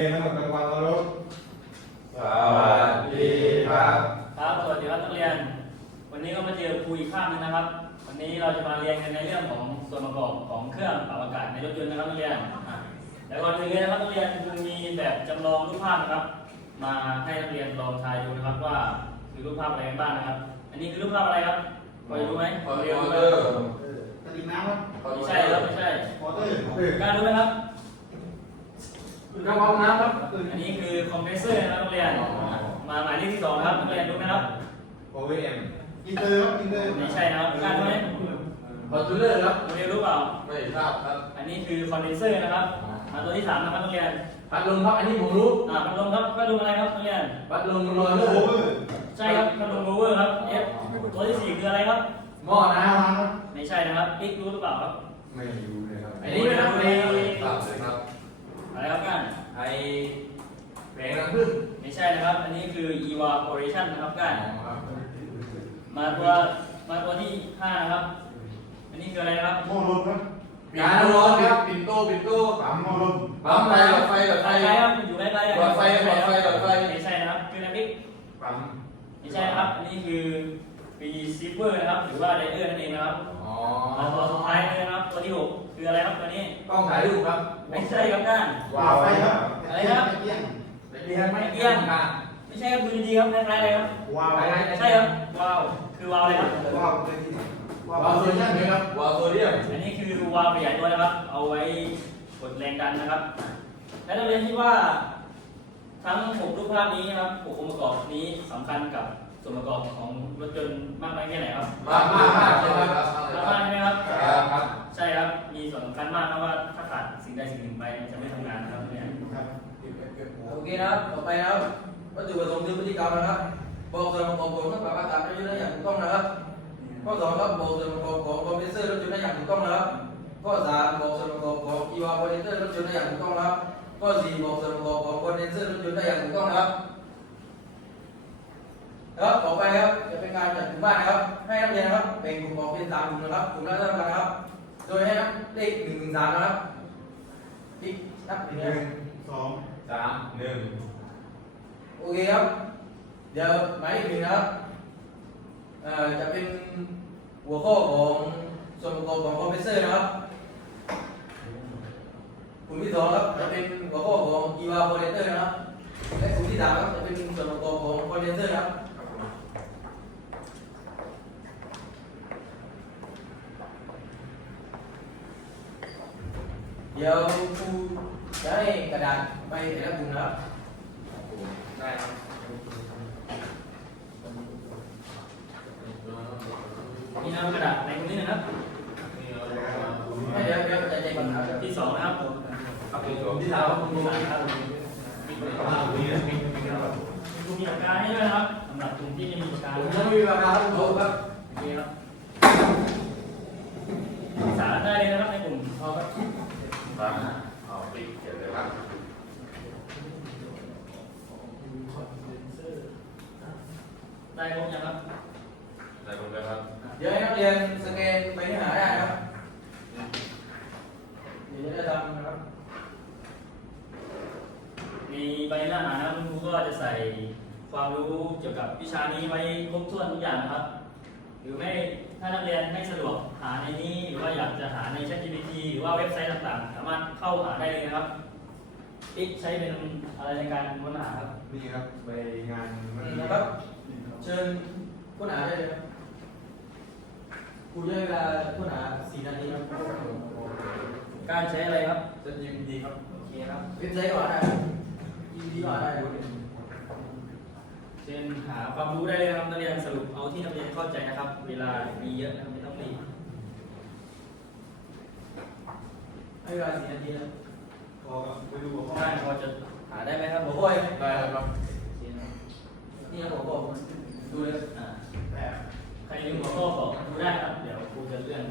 เรียนทั้งหมดเป็นความเคารพสวัสดีครับ ครับสวัสดีครับนักเรียน วันนี้ก็มาเจอครูอีกภาคหนึงนะครับ วันนี้เราจะมาเรียนกันในเรื่องของส่วนประกอบของเครื่องปรับอากาศในรถยนต์นะครับนักเรียนอะแต่ก่อนอื่นเลยนะครับนักเรียนครูมีแบบจำลองรูปภาพนะครับ มาให้นักเรียนลองทายดูนะครับว่าคือรูปภาพอะไรกันบ้างนะครับ อันนี้คือรูปภาพอะไรครับพอจะรู้ไหมคอนเรียนโทรู้รไหลมเลอร์กระดิ่งน้ำครับไม่ใช่ครับไม่ใช่ มอเตอร์เออกล้ารรู้ไหมครับก ระบอกน้ำครับอันนี้คือคอมเพรสเซอร์นะครับนักเรียน มาหมายเลขที่สองนะครับนักเรียนรู้ไหมครับโอเวเอ็มอินเตอร์ครับอินเตอร์ไม่ใช่นะครับกล้ารู้ไหมคอนโทรลเลอร์ครับนักเรียนรู้เปล่า ไม่ทราบครับ อันนี้คือคอนเดนเซอร์นะครับมาตัวที่สามนะครับนักเรียนพัดลมครับ อันนี้ผมรู้อ่าพัดลมครับพัดลมอะไรครับนักเรียนพัดลมโรลโอเลอร์เวอร์ใช่ครับพัดลมโอเวอร์ครับ F ตัวที่สี่คืออะไรครับ หม้อน้น้ำครับ ไม่ใช่นะครับ X รู้หรือเปล่าครับ ไม่รู้เลยครับำอันนี้นะครับในทราบเลยครับ อะไรครับกันไอแผงรังผึ้งไม่ใช่นะครับ อันนี้คือ evaporation นะครับกันครับมาตัวมาตัวที่ห้านะครับ อันนี้คืออะไรนะครับโมลมครับการร้อนครับปิ่นโตปิ่นโตปั๊มโมลมปั๊มไฟหลอดไฟหลอดใคไฟรครับอยู่ใกล้ๆกันหลอดไฟหลอดไฟหลอดไฟไม่ใช่นะครับคืออะไรบิ๊กปั๊มไม่ใช่นะครับ อันนี้คือ receiver นะครับ หรือว่า rider นั่นเองนะครับอ๋อมาตัวสุดท้ายเลยนะครับ ตัวที่หกคืออะไรครับตัวนี้กล้องถ่ายรูปครับ ไม่ใช่ครับก้านวาวไฟครับอะไรครับเกี้ยงไม่เรียนไม่เกี่ยงค่ะไม่ใช่ครับดูดีๆครับคล้ายๆอะไรครับวาวใช่ครับวาล์วคือวาล์วอะไรครับวาวเป็นที่วาววาล์วโซเดียมไหมครับวาล์วโซเดียมอันนี้คือวาล์วขยายตัวนะครับ เอาไว้กดแรงดันนะครับ และนักเรียนคิดว่า ทั้งหกรูปภาพนี้นะครับหกองค์ประกอบนี้สำคัญกับส่วนประกอบของรถยนต์มากน้อยแค่ไหนครับ มากมากมากเลยครับมากมากใช่ไหมครับ ต่อไปนะครับวัตถุประสงค์คือพฤติกรรมนะครับ บอกส่วนประกอบของเครื่องปรับอากาศรถยนได้อย่างถูกต้องนะครับ ข้อสองครับบอกส่วนประกอบของคอมเพรสเซอร์รถยนต์ได้อย่างถูกต้องนะครับ ข้อสามบอกส่วนประกอบของอีวาพอเรเตอร์รถยนต์ได้อย่างถูกต้องนะครับ ข้อสี่บอกส่วนประกอบของคอนเดนเซอร์รถยนต์ได้อย่างถูกต้องนะครับครับต่อไปครับจะเป็นการจัดกลุ่มบ้านนะครับ ให้นักเรียนนะครับแบ่งกลุ่มออกเป็นสามกลุ่มนะครับกลุ่มละเท่ากันนะครับ โดยให้นับเลขหนึ่งถึงสามนะครับอีกนับหนึ่งหนึ่งสองสามหนึ่ง โอเคครับ เดี๋ยวหมายเลขหนึ่งนะครับเอ่อจะเป็นหัวข้อของส่วนประกอบของคอมเพรสเซอร์นะครับกลุ่มที่สองครับจะเป็นหัวข้อของ evaporator นะครับและกลุ่มที่สามครับจะเป็นส่วนประกอบของ condenser นะครับเดี๋ยวครูจะให้กระดาษไปแต่ละกลุ่มนะครับ นี่นะครับกระดาษในตรงนี้นะครับเดี๋ยวเดี๋ยวใจเย็นก่อนนะครับที่สองนะครับครับผมที่สามครับคุณครูที่สามครับมีกลุ่มมีปากกาให้ด้วยนะครับสำหรับกลุ่มที่ไม่มีปากกาผมนะครงไม่มีเวลาครับครูครับ โอเคครับศึกษาได้เลยนะครับในกลุ่ม เอาครับ ครับเอาปิดเขียนเลยครับ ได้ครบยังครับ ได้ผมเลยครับ เดี๋ยวให้นักเรียนสแกนไปเนื้อหาได้นะครับเดี๋ยวจะได้ทำนะครับ มีใบหน้าหานะคุณครูก็ จะใส่ความรู้เกี่ยวกับวิชานี้ไว้ครบถ้วนทุกอย่างนะครับ หรือไม่ถ้านักเรียนไม่สะดวกหาในนี้ หรือว่าอยากจะหาใน ChatGPT หรือว่าเว็บไซต์ต่างๆ สามารถเข้าหาได้เลยนะครับอีกใช้เป็นอะไรในการค้นหาครับนี่ครับไปงานวันนี้นะครับ เชิญค้นหาได้เลยครับครูจะให้เวลาค้นหา4นาทีครับ การใช้อะไรครับจะยินดีครับโอเคครับเว็บไซต์ก่อนได้ครับอีพีก่อนได้ครับเชิญหาความรู้ได้เลยนะครับนักเรียนสรุปเอาที่นักเรียนเข้าใจนะครับ เวลามีเยอะนะครับไม่ต้องรีบให้เวลา4นาทีนะพอครับไปดูหัวข้อได้พอจะหาได้ไหมครับหัวข้อได้ครับโอเคนะครับนี่ครับหัวข้อดูเลยอ่าใครลืมหัวข้อบอกดูได้ครับเดี๋ยวครูจะเลื่อน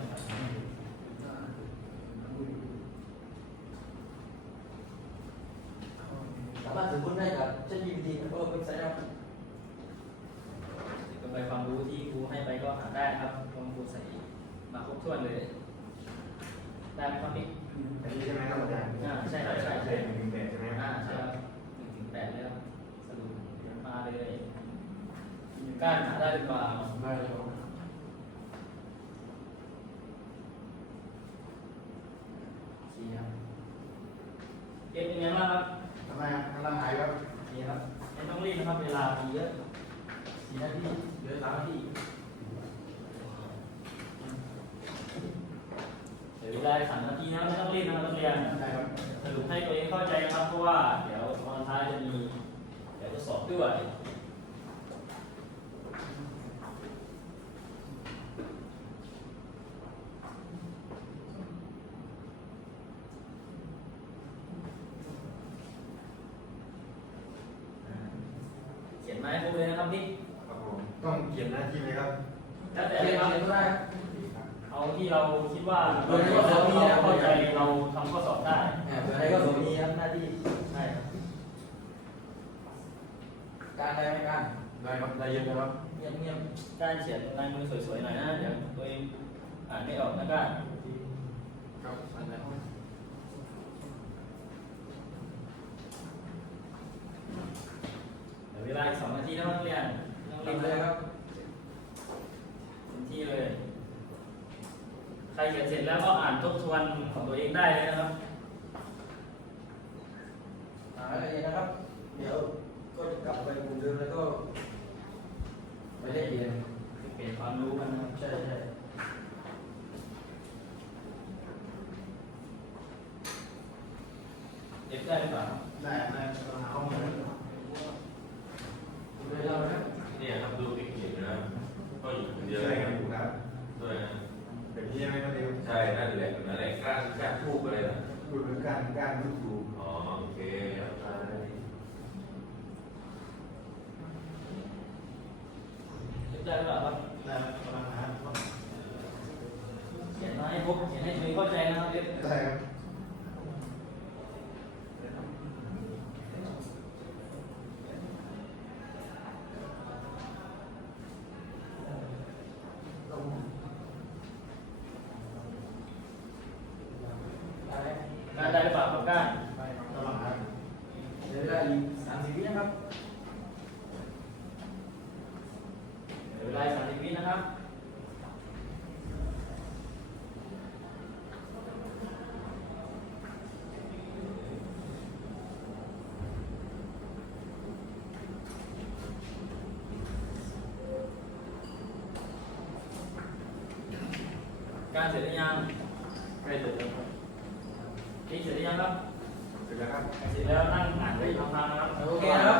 kamu gak ada di bawah, sih ขียนหน้าที่ไหมครับแล้วแต่เรียนครับเรียนก็ได้ครับเอาที่เราคิดว่าโดยเฉพาะข้อนี้นะเข้าใจเราทำข้อสอบได้อะไรก็สมมีครับหน้าที่ใช่ครับการได้ไหมการได้ครับได้เยอะนะครับเงียบเงียบการเขียนลายมือสวยๆหน่อยนะเดี๋ยวตัวเองอ่านไม่ออกนะการครับอันไหนเวลาอีกสองนาทีนะนักเรียนต้องรีบทำเลยครับ เต็มที่เลย ใครเขียนเสร็จแล้วก็อ่านทบทวนของตัวเองได้เลยนะครับอ่าอะไรอย่างนะครับ เดี๋ยวก็จะกลับไปกลุ่มเดิมแล้วก็ไปได้เรียนเปลี่ยนความรู้กันนะครับใช่ใช่ เอฟได้หรือเปล่า ได้ได้กำลังหาข้อมูลครับ เลยเรานะ เนี่ยครับดูปิกเขียนนะก็อยู่คนเดียว ใช่ เลย ค ค รั รั บบ ครับ ด้วยนะ แบบนี้ใช่ไหมครับเดียว ใช่นั่นแหละนั่นแหละ กล้ากล้าพูดไปเลยนะพูดเหมือนกันการพูดถูกอ๋อโอเคครับได้เอฟได้หรือเปล่าครับได้กำลังหาครับเขียนมาให้ครบเขียนให้ตัวเองเข้าใจนะครับเอฟได้ครับ ได้ไหม งานได้หรือเปล่าครับก้าน ได้ครับกำลังหา เดี๋ยวเวลาอีกสามสิบวินะครับ เดี๋ยวเวลาสามสิบวินะครับ การเสร็จหรือยังใกล้เสร็จแล้วครับนี่เสร็จหรือยังครับ เสร็จแล้วครับ เสร็จแล้วนั่งอ่านไว้ทางๆนะครับโอเคนะครับ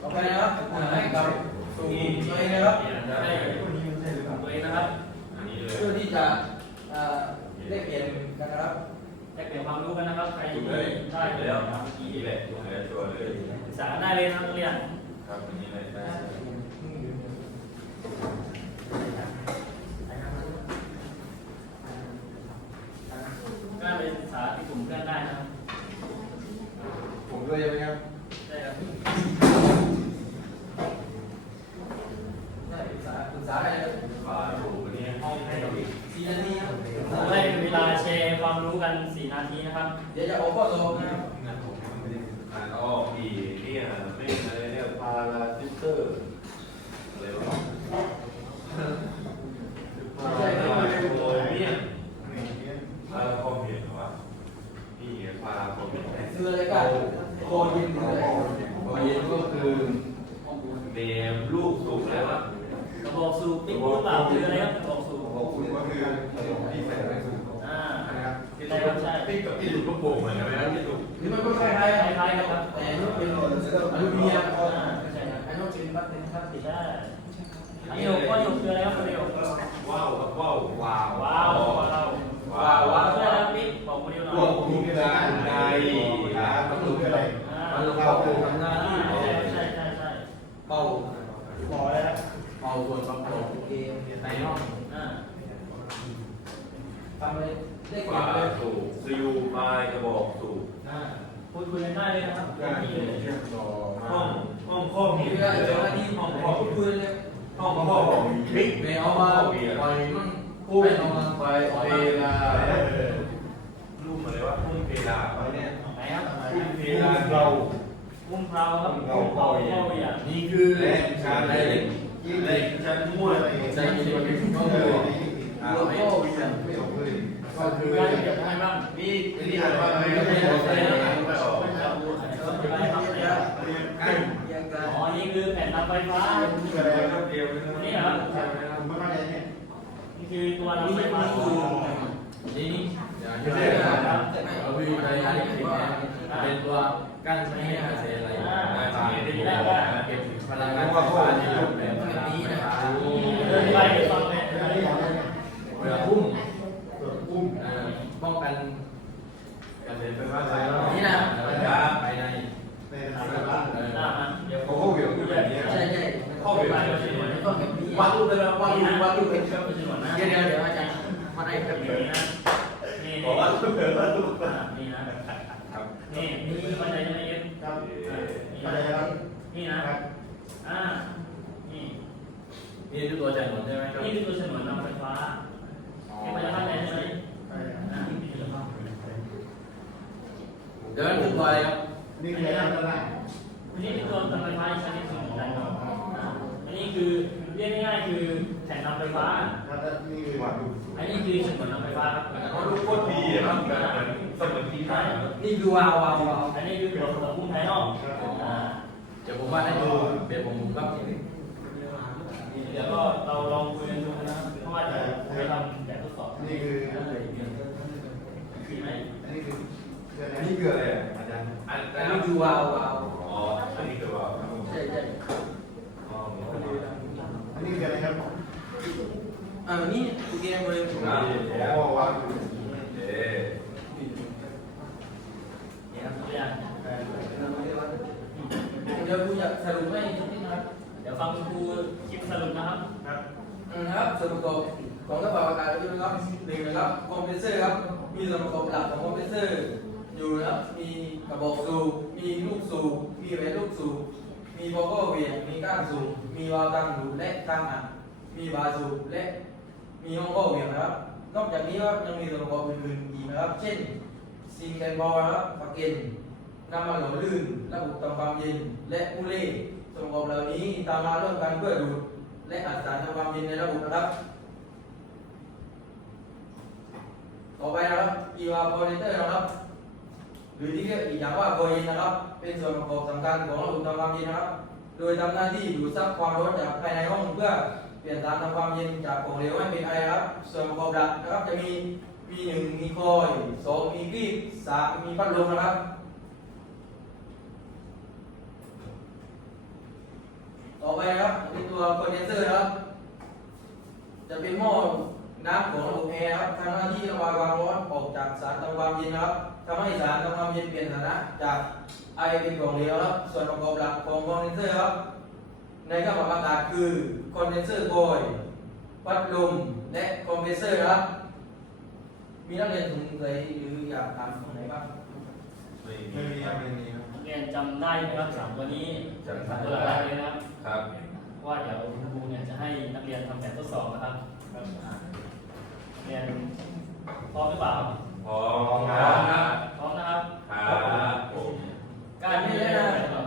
ต่อไปนะครับอ่าให้กับสู่ตัวเองนะครับเขียนได้ให้คนนี้มันใช่หรือเปล่าตัวเองนะครับอันนี้เลยเพื่อที่จะอ่าได้เปลี่ยนกันนะครับแลกเปลี่ยนความรู้กันนะครับ ใครถูที่กเลยได้ถูกไปแล้แล้ววเมื่อกี้แหละถูกแล้วชัวร์เลยศึกษาได้เลยนะครับนักเรียนครับอันนี้เลยได้ ก็ไปศึกษาที่กลุ่มเพื่อนได้นะครับ ผมด้วยใช่ไหมครับ ได้ครับ ได้ปรึกษาปรึกษาได้เลย ว่าถูกอันนี้ห้องให้เราอีก สี่นาทีครับ ให้เวลาแชร์ความรู้กัน 4 นาทีนะครับ เดี๋ยวจะออกข้อสอบนะครับ งานผมไม่ได้ อ่านออกดีเนี่ยไม่อะไรเนี่ยพาราซิสเตอร์อะไรวะพาราโคเมียน ไม่เรียน พาราคอมเมียนวะนี่พาราคอมเมียน คืออะไรกันโคยินหรืออะไร คอมเมียนก็คือเมมลูกสูงแล้วอะ กระบอกสูบปิ๊กรู้เปล่าคืออะไรครับกระบอกสูบ ขอบคุณก็คือที่ใส่ไปสู่ อ่า นะครับ คืออะไรครับใช่ ที่กับที่ถูกลูกโป่งเหมือนกันไหมครับที่ถูก หรือมันก็คล้ายๆ คล้ายๆกันครับ แต่อันนู้นเป็นอลูมิเนียม อ่าใช่ครับ อันนู้นเป็นพลาสติกพลาสติก ใช่ประโยคประโยคคืออะไรครับประโยค ว้าวครับว้าวว้าว ว้าวว้าว ว้าวว้าว เพื่อนปิ๊กบอกคนเดียวหน่ พว อก ย มีการใดครับต้องดูอะไรมันเข้าโป่งทำหน้าที่ใช่ใช่ใช่เป่าพอแล้วเป่าส่วนประกอบโอเคในนอกอ่าทำเลยได้กว่าสูบซิลไม้กระบอกสูบอ่าพูดคุยกันได้เลยนะครับการที่เชื่อมต่อมาห้องห้องข้อมีเวลาอีกสองนาทีห้องข้อพูดคุยเลยห้องข้อบิ๊กไม่เอามาปมันพูดเอามาปอยอกเวมา ลารูปอะไรวะพุ่งเพลาไปเนี่ยไหนครับพุ่งเพลาเราพพุ่งเพราครับพุ่งเผาเข้าอย่างนี่คือแรงชาร์จอะไรเหล็เล็กกเล็กชั้นมั่วเลยใช่ที่มันเป็นก็คือโลโก้วิญญาณไม่ออกเลยก็คือการเก็บให้บ้างนี่นี่อ่านว่าอะไรก็ไม่รู้เลยอ่านไม่ออกอ๋อนี่คือแผ่นนำไฟฟ้านี่อะไรครับเดียวนี่ครับผมไม่เข้าใจเนี่ยนี่คือตัวนำไฟฟ้านี่นี่ อย่างที่เรียกนะครับเราวิวในอันนี้เป็นตัวกั้นไม่ให้กระแสไหลได้ตามที่ผมบอกเก็บพลังงานไฟฟ้าในรูปแบบนี้นะครับเดินไปเดี๋ยวลยเวลาพุ่งอุ้มป้องกันกระแสไฟฟ้าสายนี่นะภายในในสถานการณ์หน้าเดี๋ยวโอ้โหเกี่ยวกับแบบนี้ใช่ใช่เข้าไปไปก็ใช่ไหมต้องแบบนี้วัดรูปได้ไหมวัดรูปวัดรูปเป็นเครื่องเป็นส่วนนะเดี๋ยวเดี๋ยวเดี๋ยวอาจารย์มาได้แบบนี่นะ นี่บอกว่ารูปเป็นวัดรูป นี่นะแบบขัด ครับ นี่นี่เข้าใจใช่ไหมเอฟ ครับ นี่ เข้าใจครับ นี่นะ อ่า นี่ นี่คือตัวจันทร์ใช่ไหมครับ นี่คือตัวฉนวนนำไฟฟ้าเอฟเข้าใจเข้าใจใช่ไหมอ่า เดี๋ยวถึงตัวอะไรครับ นี่คืออะไรครับ อันนี้เป็นตัวนำไฟฟ้าอีกชนิดหนึ่งได้ครับอ่าอันนี้คือเรียก ง่ายๆคือแผ่นนำไฟฟ้านี่คือวัดดูอันนี้คือฉนวนนำไฟฟ้าครับเขารูปโคตรดีอะครับแบบเหมือนเสมือนที่ได้นี่คือวาววาววาวอันนี้คือตัวตัวพุ่งภายนอกอ่าเดี๋ยวผมว่าให้ดูเดี๋ยวผมครับเดี๋ยวก็เราลองคุยกันดูนะเพราะว่าจะไปทำแบบทดสอบนี่คือมีไหมอันนี้คืออันนี้คืออะไรอาจารย์อันอันนี้คือวาววาว อ๋ออันนี้คือว่า ใช่ใช่ อ๋อ อันนี้คืออะไรครับ อ่านี่คือเกมเลยโอ้วัดเอ๊ะเนี่ยครับตัวอย่างเดี๋ยวกูจะสรุปให้นิดนึงนะครับเดี๋ยวฟังคุณครูคลิปสรุปนะครับครับนะครับส่วนประกอบของกระเป๋าอากาศก็นะครับหนึ่งนะครับคอมเพรสเซอร์ครับมีส่วนประกอบหลักของคอมเพรสเซอร์อยู่นะครับมีกระบอกสูบมีลูกสูบมีแหวนลูกสูบมีโบโก้เหวี่ยงมีก้านสูบมีวาล์วกลางดูดและกลางอัดมีบาร์สูบและ มีห้องโก้เหวี่ยงนะครับ นอกจากนี้ครับยังมีส่วนประกอบอื่นๆอีกนะครับ เช่นซิงแคนบอลนะครับปากเกนน้ำมันหล่อลื่นระบบทำความเย็น และมูเล่ส่วนประกอบเหล่านี้ตามมาร่วมกันเพื่อดูดและอัดสารทำความเย็นในระบบนะครับ ต่อไปนะครับอีวาโพเนเตอร์นะครับ หรือที่เรียกอีกอย่างว่าโคเย็นนะครับ เป็นส่วนประกอบสำคัญของระบบทำความเย็นนะครับ โดยทำหน้าที่ดูดซับความร้อนจากภายในห้องเพื่อ เปลี่ยนสารทำความเย็นจากของเหลวให้เป็นไอนะครับ ส่วนประกอบหลักนะครับจะมีมีหนึ่งมีคอยสองมีกรีบสามมีพัดลมนะครับต่อไปนะครับเป็นตัวคอนเดนเซอร์นะครับ จะเป็นหม้อน้ำของระบบแอร์ครับทำหน้าที่ระบายความร้อนออกจากสารทำความเย็นนะครับทำให้สารทำความเย็นเปลี่ยนสถานะจากไอเป็นของเหลวครับส่วนประกอบหลักของคอนเดนเซอร์ครับ ในกระบอกอากาศคือคอนเดนเซอร์คอยล์พัดลมและคอมเพรสเซอร์นะครับ มีนักเรียนสงสัยหรืออยากถามตรงไหนบ้างไม่ไม่มีมีคครัรับบไม่มีครับนักเรียนจำได้ไหมครับสามตัวนี้จำได้ตัวหลักๆเลยนะครับ ครับว่าเดี๋ยวคุณครูเนี่ยจะให้นักเรียนทำแบบทดสอบนะครับครับอ่าเรียนพร้อมหรือเปล่าพร้อมครับพร้อมนะครับครับผมการไม่ได้นะ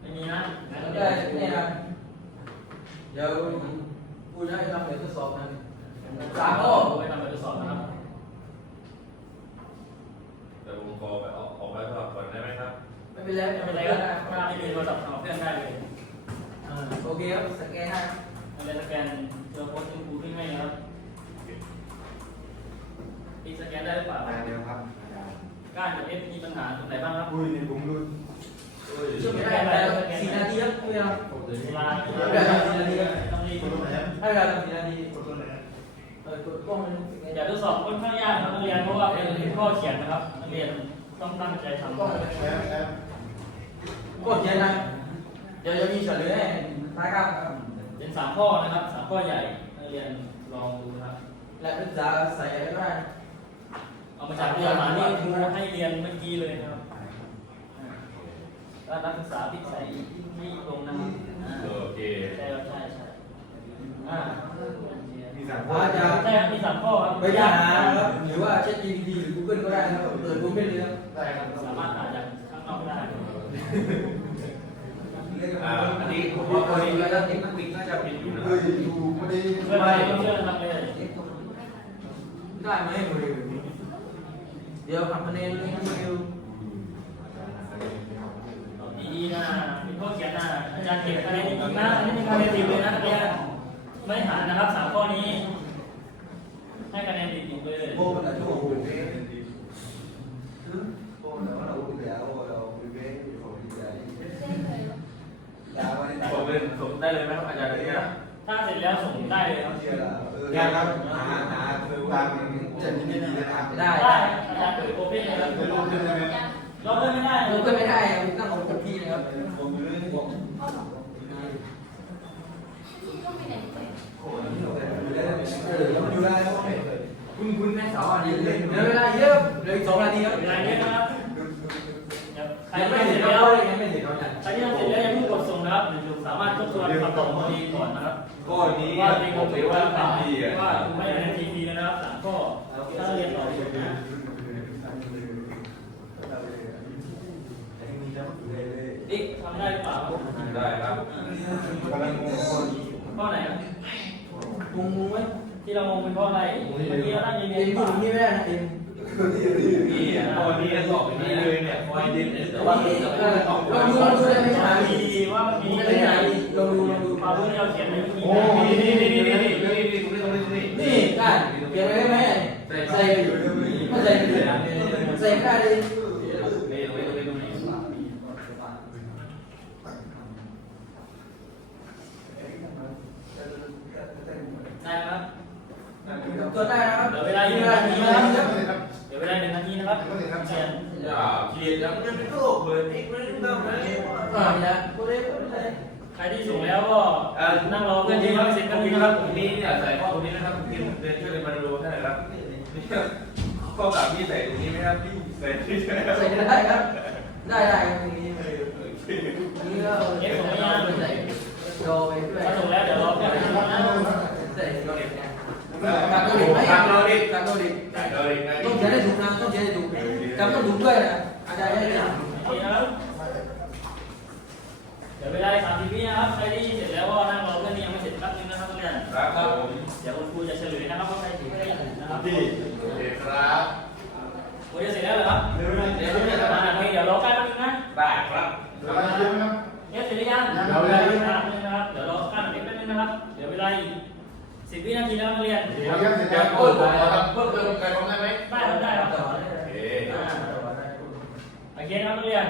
ไม่มีนะงั้นได้เนี่ยนะ เดี๋ยวกูจะให้ทำแบบทดสอบนะสามข้อไปทำแบบทดสอบนะครับแต่ผมขอไปออกออกไปสอบก่อนได้ไหมครับ ไม่เป็นไรไม่ไม่เป็เป็นนไรไรคก็รับได้ถ้าไม่มีโทรศัพท์ทำกับเพื่อนได้เลยอ่าโอเคครับ กดเย็นนะเดี๋ยวจะมีเฉลยให้ท้ายครับ เป็นสามข้อนะครับสามข้อใหญ่นักเรียนลองดูนะครับ และศึกษาใส่อะไรก็ได้เอามาจากเนื้อหาที่ครูให้เรียนเมื่อกี้เลยนะครับอ่าการนักศึกษาที่ใส่ที่ลงนะครับอ่าโอเคใช่ครับใช่ใช่อ่ามีสามอาจารย์ใช่ครับมีสามข้อครับไปย่าหานะครับหรือว่า ChatGPT หรือ Google ก็ได้นะครับเปิดดูไม่เลยครับได้ครับสามารถหาจากข้างนอกได้ ว่าคนนี้ก็จะติดปิดน่าจะปิดอยู่นะเคยอยู่ไม่ได้เพื่อนไม่เพื่อนทำเลยได้ไหมโมเดลแบบนี้เดี๋ยวทำคะแนนให้โมเดลดีๆนะมีข้อเขียนนะอาจารย์เก็บคะแนนจริงๆนะอันนี้เป็นคะแนนดีเลยนะนักเรียนไม่หารนะครับสามข้อนี้ ให้คะแนนดีๆเลย โบมันอาจจะโบเป็นเบ้โบมันอาจจะโบเป็นยาโบเราเป็นเบ้ของดีใจยาวันนี้ ส่งเลยส่งได้เลยไหมครับอาจารย์เนี่ย ถ้าเสร็จแล้วส่งได้เลยครับเชื่อละเออยาครับหาหาคือตามจะมีไม่ดีนะครับได้ได้อาจารย์เปิดโอเพ่นเลยครับไม่รู้จะเป็นเราเพิ่มไม่ได้เราก็ไม่ได้ครับนั่งของกับามารถทบทวนคำตอบของตัวเองก่อนนะครับก็นี้ว่ามีผผมมถืถืออว่าว่าเป็นดีอะว่าคุณไม่ได้ในทีพีนะครับสามข้อถ้าเรียนต่ออยู่นะอีกทำได้หรือเปล่าได้ครับข้อไหนครับงงงไหมที่เรางงเป็นข้ออะไรเมื่อกี้เราตั้งเรียนเอ็นๆพูดอย่างนี้ไม่ได้นะเอ็นนี่อะข้อนี้สอบนี้เลยเนี่ยคอยดิ้นแต่แต่ว่าว่าเออลองดูลองดูได้ไหมหามีดีว่ามันมีไม่อะไรได้ไหนหาดี ลองดูลองดูความรู้ที่เราเขียนในวิธีโอ้นี่นี่นี่นี่นี่นี่นี่ตรงนี้ตรงนี้ตรงนี้นี่ได้เขียนไว้ได้ไหมใส่ไปอยู่ไม่ใส่ไปอยู่ใส่ไม่ได้เลยนี่ตรงนี้ตรงนี้ตรงนี้ได้ครับตัวได้นะครับเดี๋ยวเวลาหนึ่งนาทีนะครับเดี๋ยวเวลาหนึ่งนาทีนะครับเขียนอย่าเขียนแล้วมันจะเป็นโรคเลยนี่ไม่ต้องเลยอ่าเนี่ยพูดได้พูดได้ รที่ส่งแล้วก็นั่งรอเพื่อนที่ยังไม่เสร็จก็มีนะครับตรงนี้เนี่ยใส่ข้อตรงนี้นะครับเรียนช่วยมาดูให้หน่อยครับข้อกับพี่ใส่ตรงนี้ไหมครับพี่ใส่ที่ใช่ไหมครับใส่ได้ครับ ได้ได้ครับตรงนี้นี่ก็ใส่โดไปด้วยถ้าส่งแล้วเดี๋ยวรอเพื่อนนะใส่โดเด็กเนี่ยการโดเด็กไหมการโดเด็กการโดเด็กใส่เลยนะต้องเขียนได้ถูกนะต้องเขียนได้ถูกจำต้องถูกด้วยนะอาจารย์ได้เลยโอเคนะครับ เดี๋ยวเวลาสามสิบวินะครับ ใครที่เสร็จแล้วก็นั่งรอเพื่อนที่ยังไม่เสร็จแป๊บนึงนะครับนักเรียนครับผมเดี๋ยวคุณครูจะเฉลยนะครับว่าใครถูกใครผิดนะครับพี่โอเคครับโอ้ยเสร็จแล้วเหรอครับเดี๋ยวเดี๋ยวเดี๋ยวเดี๋ยวรอใกล้แป๊บนึงนะได้ครับเอฟเสร็จหรือยังเดี๋ยวเวลาอีกนะครับเดี๋ยวรอใกล้แป๊บนึงนะครับ เดี๋ยวเวลาอีกสิบวินาทีนะครับนักเรียนเดี๋ยวเดี๋ยวโอ้ยผมขอทำเพิ่มเติมอะไรผมได้ไหมได้ครับได้ครับโอเคโอเคนะครับนักเรียน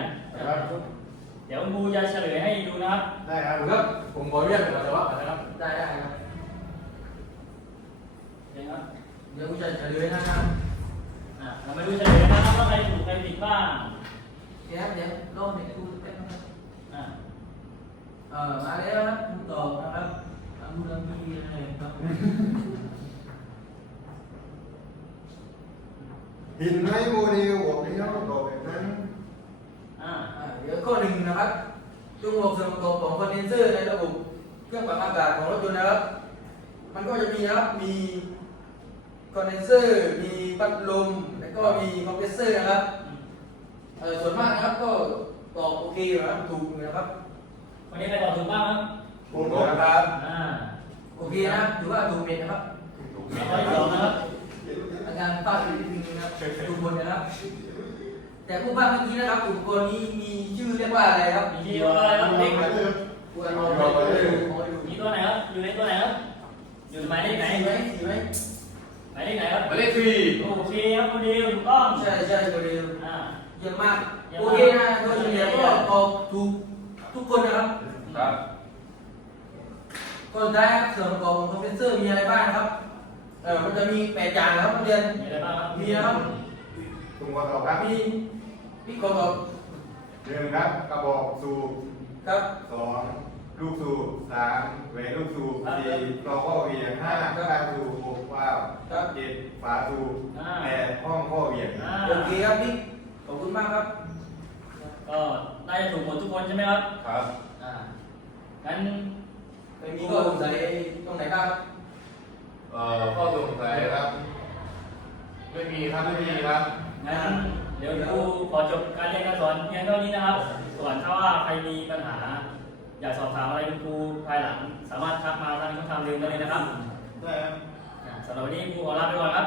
เดี๋ยวคุณครูจะเฉลยให้ดูนะครับ ได้ครับครับผมขอเรียกเป็นปัสสาวะนะครับ ได้ได้ครับเดี๋ยวนะครับเดี๋ยวกูจะเฉลยนะครับอะเรามาดูเฉลยนะครับว่าใครถูกใครผิดบ้างเดี๋ยวเดี๋ยวรอบเด็กกูแป๊บนึงอะเออมาแล้วครับคุณตอบนะครับทำเรื่องที่อะไรครับเห็นไหมโมเดลบอกแล้วตอบแบบนั้น อะ อ่าเดี๋ยวข้อหนึ่งนะครับ จงบอกส่วนประกอบของคอนเดนเซอร์ในระบบเครื่องปรับอากาศของรถยนต์นะครับ มันก็จะมีนะครับ มีคอนเดนเซอร์ มีพัดลม แล้วก็มีคอมเพรสเซอร์นะครับเออส่วนมากนะครับก็ตอบโอเคอยู่นะครับถูกอยู่นะครับ วันนี้ใครตอบถูกบ้างครับผมบอกครับ อ่าโอเคนะถือว่าถูกเป็นนะครับข้อที่สองนะครับอาจารย์ป้าอีกนิดนึงนะครับถูกบนนะครับ แต่ผู้ภาคเมื่อกี้นะครับ อุปกรณ์นี้มีชื่อเรียกว่าอะไรครับมีที่ว่าอะไรครับเด็กควรลองไปดูมีตัวไหนครับ อยู่ในตัวไหนครับ อยู่หมายเลขไหนไหมสีไหมหมายเลขไหนครับหมายเลขสี่โอเคครับโมเดลถูกต้อง ใช่ใช่ตัวเดียวอ่าเยี่ยมมาก โอเคนะโดยเฉลี่ยก็ตอบถูกทุกคนนะครับ ครับก็สุดท้ายครับส่วนประกอบของคอมเพรสเซอร์มีอะไรบ้างครับ เออมันจะมีแปดอย่างนะครับนักเรียนมีอะไรบ้างครับมีนะครับผมขอต อบครับมีพี่ขอตอบหนึ่งครับกระบอกสูบครับสองลูกสูบสามแหวนลูกสูบสี่ต่อข้อเหวี่ยงห้าการสูบหกว้าวเจ็ดฝาสูบแปดห้องข้อเหวี่ยงอ่าโอเคครับพี่ขอบคุณมากครับ ก็น่าจะถูกหมดทุกคนใช่ไหมครับครับอ่างั้นไม่มีก็สงสัยตรงไหนบ้างครับเอ่อข้อสงสัยครับ ไม่มีครับไม่มีครับงั้น เดี๋ยวครูขอจบการเรียนการสอนเพียงเท่านี้นะครับ ส่วนถ้าว่าใครมีปัญหา อยากสอบถามอะไรคุณครูภายหลัง สามารถทักมาทางช่องทางเดิมได้เลยนะครับได้ครับอ่าสำหรับวันนี้ครูขอลาไปก่อนครับ